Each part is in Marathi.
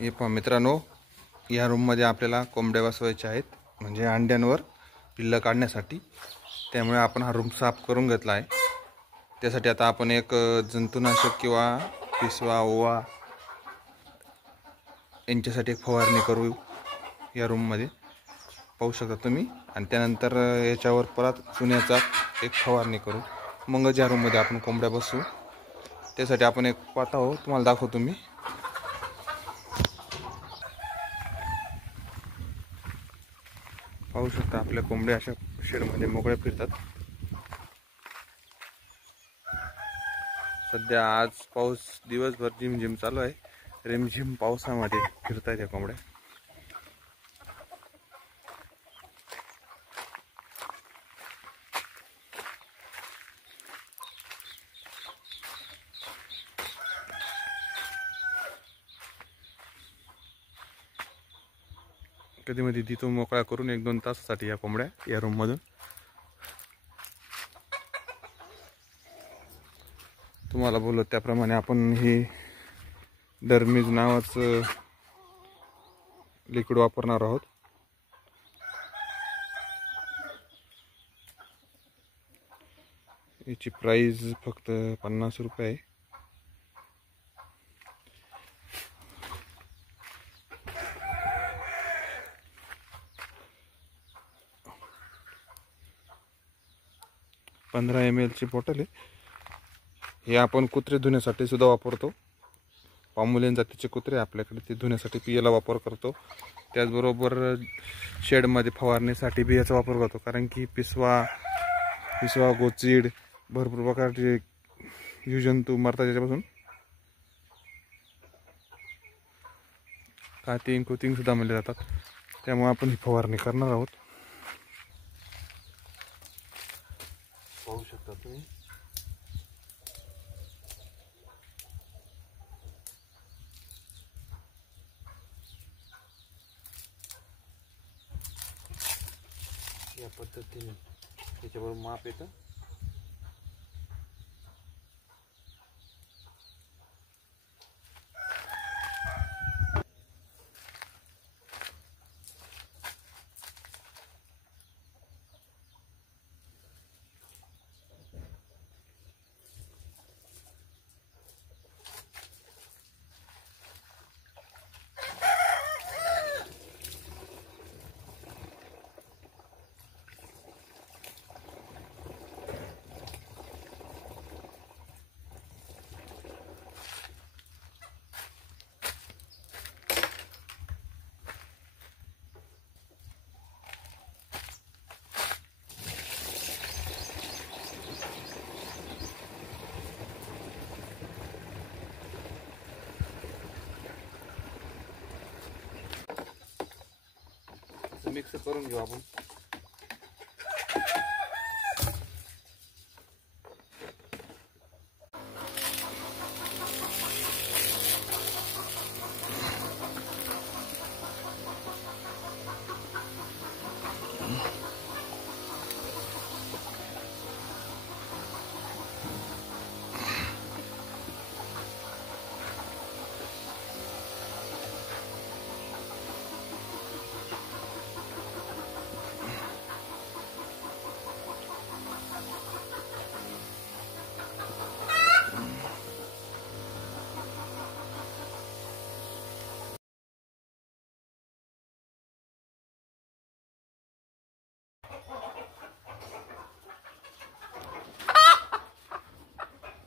हे पहा मित्रांनो, या रूममध्ये आपल्याला कोंबड्या बसवायच्या आहेत, म्हणजे अंड्यांवर पिल्लं काढण्यासाठी. त्यामुळे आपण हा रूम साफ करून घेतला आहे. त्यासाठी आता आपण एक जंतुनाशक किंवा पिसवा ओवा यांच्यासाठी एक फवारणी करू या रूममध्ये, पाहू शकता तुम्ही. आणि त्यानंतर याच्यावर परत चुन्याचा एक फवारणी करू, मग ज्या रूममध्ये आपण कोंबड्या बसवू. त्यासाठी आपण एक पाहता हो, तुम्हाला दाखवतो मी. पाहू शकता आपल्या कोंबड्या अशा शेडमध्ये मोकळ्या फिरतात. सध्या आज पाऊस दिवसभर झिमझिम चालू आहे. रिमझिम पावसामध्ये फिरतायत त्या कोंबड्या. कधी मध्ये तिथून मोकळा करून 1-2 तासासाठी या कोंबड्या या रूम मधून. तुम्हाला बोललो त्याप्रमाणे आपण हे डर्मीज नावाचं लिक्विड वापरणार आहोत. याची प्राइस फक्त 50 रुपये आहे. .15 ml ची बॉटल आहे. हे आपण कुत्रे धुण्यासाठी सुद्धा वापरतो. पामुलियन जातीचे कुत्रे आपल्याकडे, ते धुण्यासाठी पियाला वापर करतो. त्याचबरोबर शेडमध्ये फवारण्यासाठी बी याचा वापर करतो. कारण की पिसवा गोचीड भरपूर प्रकारचे जीवजंतू मरतात त्याच्यापासून. कातिंग कुतिंग सुद्धा मिळले जातात. त्यामुळे आपण ही फवारणी करणार आहोत. पाहू शकता तुम्ही. या पद्धतीने त्याच्यावर माप येतं. मिक्स करून घेऊ आपण.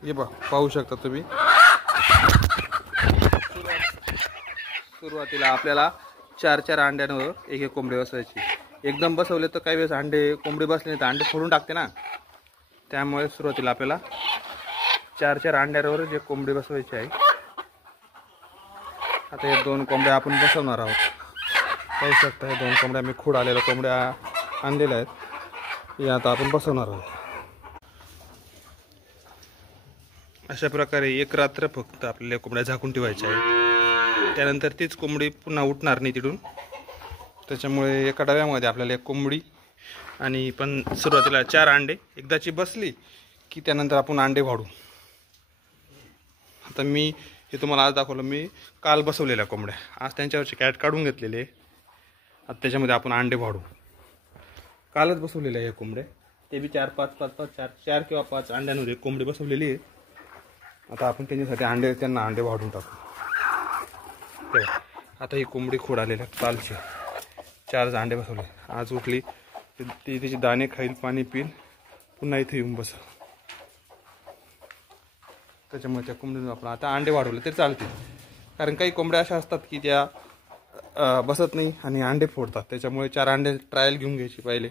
हे बघा, पाहू शकता तुम्ही. सुरुवातीला आपल्याला 4 अंड्यांवर एक कोंबडी बसवायची. एकदम बसवले तर काही वेळेस अंडे कोंबडी बसले तर अंडे फोडून टाकते ना. त्यामुळे सुरुवातीला आपल्याला 4 अंड्यांवर एक कोंबडी बसवायची आहे. आता हे 2 कोंबड्या आपण बसवणार आहोत. पाहू शकता, हे 2 कोंबड्या मी खूड आलेल्या कोंबड्या आणलेल्या आहेत. हे आता आपण बसवणार आहोत. अशा प्रकारे 1 रात्र फक्त आपल्याला कोंबड्या झाकून ठेवायच्या आहे. त्यानंतर तीच कोंबडी पुन्हा उठणार नाही तिथून. त्याच्यामुळे एका डब्यामध्ये आपल्याला 1 कोंबडी आणि पण सुरुवातीला 4 अंडे. एकदाची बसली की त्यानंतर आपण अंडे वाढू. आता मी हे तुम्हाला आज दाखवलं मी काल बसवलेल्या कोंबड्या. आज त्यांच्यावरचे कॅट काढून घेतलेले. आता त्याच्यामध्ये आपण अंडे वाढू. कालच बसवलेले आहे कोंबडे. ते बी 4 किंवा 5 अंड्यांवर एक कोंबडी बसवलेली आहे. आता आपण त्यांच्यासाठी त्यांना अंडे वाढून टाकू. तेव्हा आता ही कोंबडी खोड आलेल्या कालची 4 अंडे बसवले. आज उठली ती तिचे दाणे खाईल, पाणी पिईल, पुन्हा इथे येऊन बस. त्याच्यामुळे त्या कोंबडीनं आपण आता अंडे वाढवले तरी चालते. कारण काही कोंबड्या अशा असतात की त्या बसत नाही आणि अंडे फोडतात. त्याच्यामुळे 4 अंडे ट्रायल घेऊन घ्यायची पहिले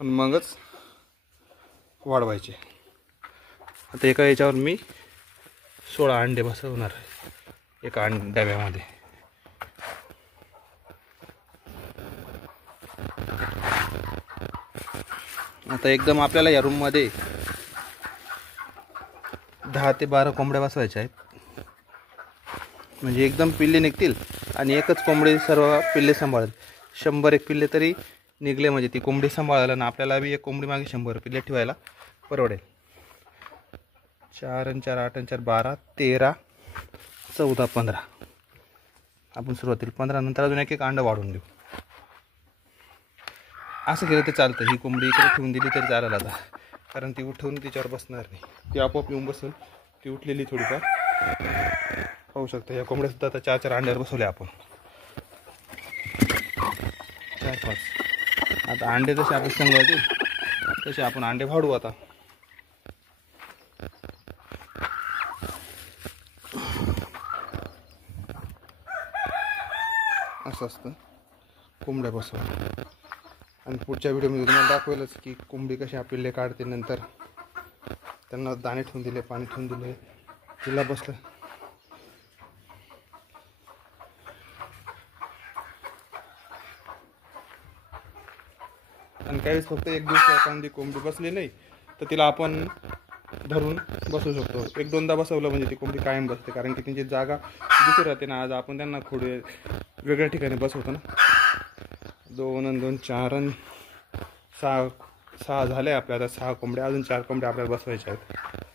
आणि मगच वाढवायचे. आता एका याच्यावर मी 16 अंडे बसवणार एका डब्यामध्ये. आता एकदम आपल्याला या रूममध्ये 10 ते 12 कोंबड्या बसवायच्या आहेत. म्हणजे एकदम पिल्ले निघतील आणि एकच कोंबडी सर्व पिल्ले सांभाळेल. 100 पिल्ले तरी निघले म्हणजे ती कोंबडी सांभाळायला ना आपल्याला बी एक कोंबडी मागे 100 पिल्ले ठेवायला परवडेल. 4 आणि 4 8 आणि 4 12 13 14 15. आपण सुरुवातीला 15 नंतर अजून एक अंडं वाढून देऊ. असं केलं तर चालतं. ही कोंबडी इकडे ठेवून दिली तरी चालेल आता, कारण ती उठवून तिच्यावर बसणार नाही. ती आपोआप येऊन बसेल. ती उठलेली थोडीफार पाहू शकता. या कोंबड्या सुद्धा आता 4 अंड्यावर बसवल्या आपण. 4 5. आता अंडे जसे आपण सांगायचे तसे आपण अंडे वाढवू. आता असं असतं कोंबड्या बसवा. आणि पुढच्या व्हिडिओमध्ये तुम्हाला दाखवेलच की कोंबडी कशी पिल्ले काढते. नंतर त्यांना दाणे ठेवून दिले, पाणी ठेवून दिले, तिला बसलं. आणि काहीच फक्त एक दिवस एखादी कोंबडी बसली नाही तर तिला आपण धरून बसवू शकतो. 1-2दा बसवलं म्हणजे ती कोंबडी कायम बसते. कारण की त्यांची जागा दुसरी राहते ना. आज आपण त्यांना थोडे वेगळ्या ठिकाणी बसवतो ना. 2 आणि 2 4 आणि 6 झाले आपल्या. आता 6 कोंबड्या, अजून 4 कोंबड्या आपल्याला बसवायच्या आहेत.